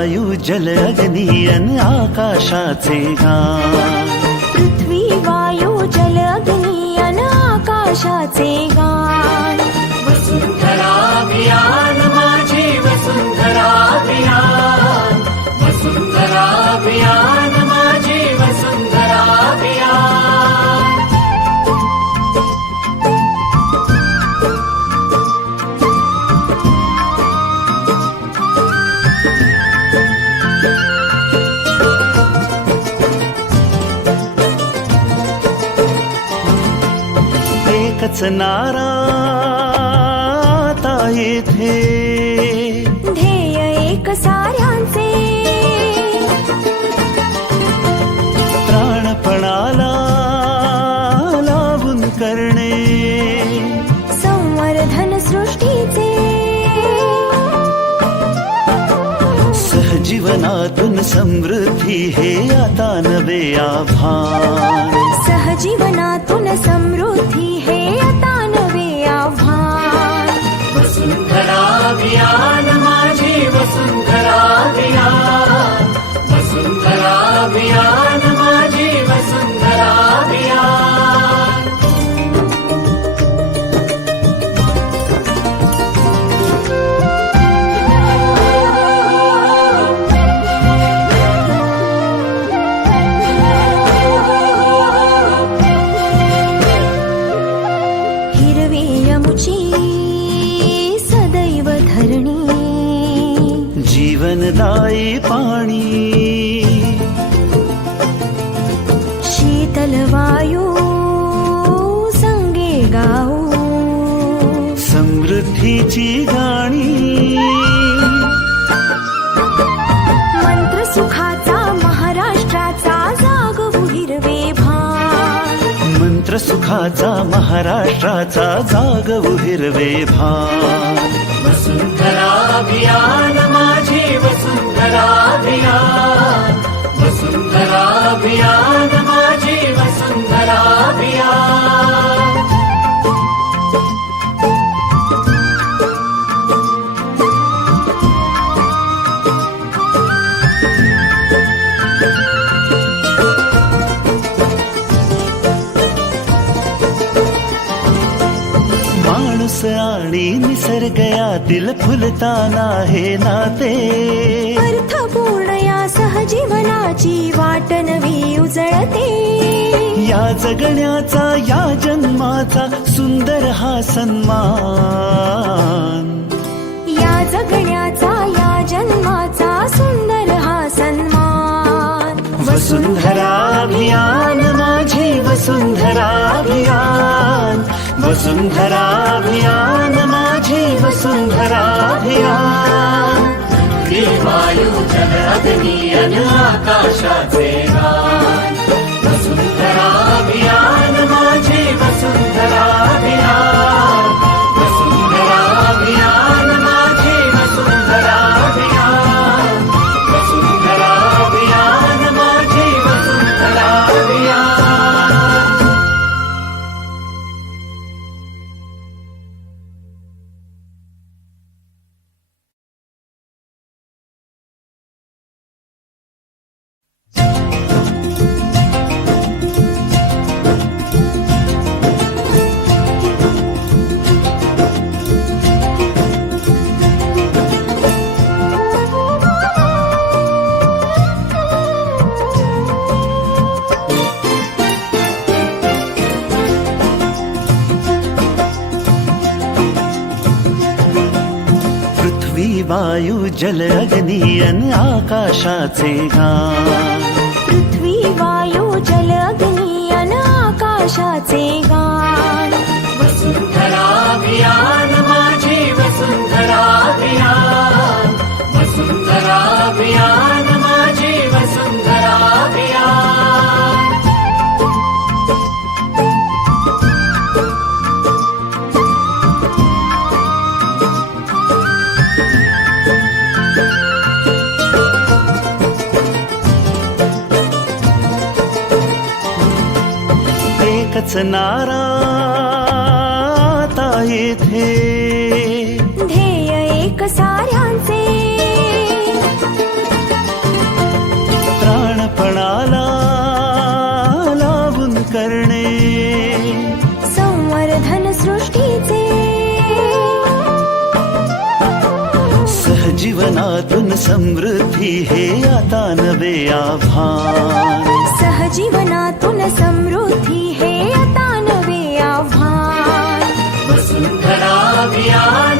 वायू जल अग्नी अन आकाशाचे गान. पृथ्वी वायू जल अग्नी अन आकाशाचे गान. वसुंधरा अभियान माझी वसुंधरा अभियान. वसुंधरा अभियान माझी वसुंधरा अभियान. एकच नारा आता येथे, ध्येय एक साऱ्यांचे. प्राणपणाला लावून करणे संवर्धन सृष्टीचे. सहजीवनातून समृद्धी हे आता नवे आभान. सहजीवनातून समृद्धी हे आता नवे आव्हान. वसुंधरा अभियान माझी वसुंधरा अभियान. वसुंधरा अभियान माझी वसुंधरा अभियान. हिरवी यमुची सदैव धरणी. जीवनदायी पाणी, शीतल वायू संगे गाऊ. समृद्धीची गाणी. मंत्र सुखाचा महाराष्ट्राचा जागवू हिरवे भान. मंत्र सुखाचा महाराष्ट्राचा जागवू हिरवे भान. वसुंधरा अभियान माझी वसुंधरा अभियान. वसुंधरा अभियान माझी वसुंधरा अभियान. माणूस आणि निसर्ग यातील फुलताना हे नाते. अर्थपूर्ण या सहजीवनाची वाट नवी उजळते. या जगण्याचा या जन्माचा सुंदर हा सन्मान. या जगण्याचा या जन्माचा सुंदर हा सन्मान. वसुंधरा अभियान माझी वसुंधरा अभियान. वसुंधरा अभियान माझी वसुंधरा अभियान. पृथ्वी वायू जल अग्नी अन आकाशाचे गान. वसुंधरा अभियान माझी वसुंधरा अभियान. वसुंधरा अभियान माझी वसुंधरा अभियान. वसुंधरा अभियान माझी वसुंधरा अभियान. वायू जल अग्नी अन आकाशाचे गान. पृथ्वी वायू जल अग्नी अन आकाशाचे गान. वसुंधरा अभियान माझी वसुंधरा अभियान. वसुंधरा अभियान माझी वसुंधरा अभियान. एकच नारा आता येथे, ध्येय एक साऱ्यांचे. सहजीवनातून समृद्धी हे आता नवे आभान. सहजीवनातून समृद्धी हे आता नवे आव्हान. वसुंधरा अभियान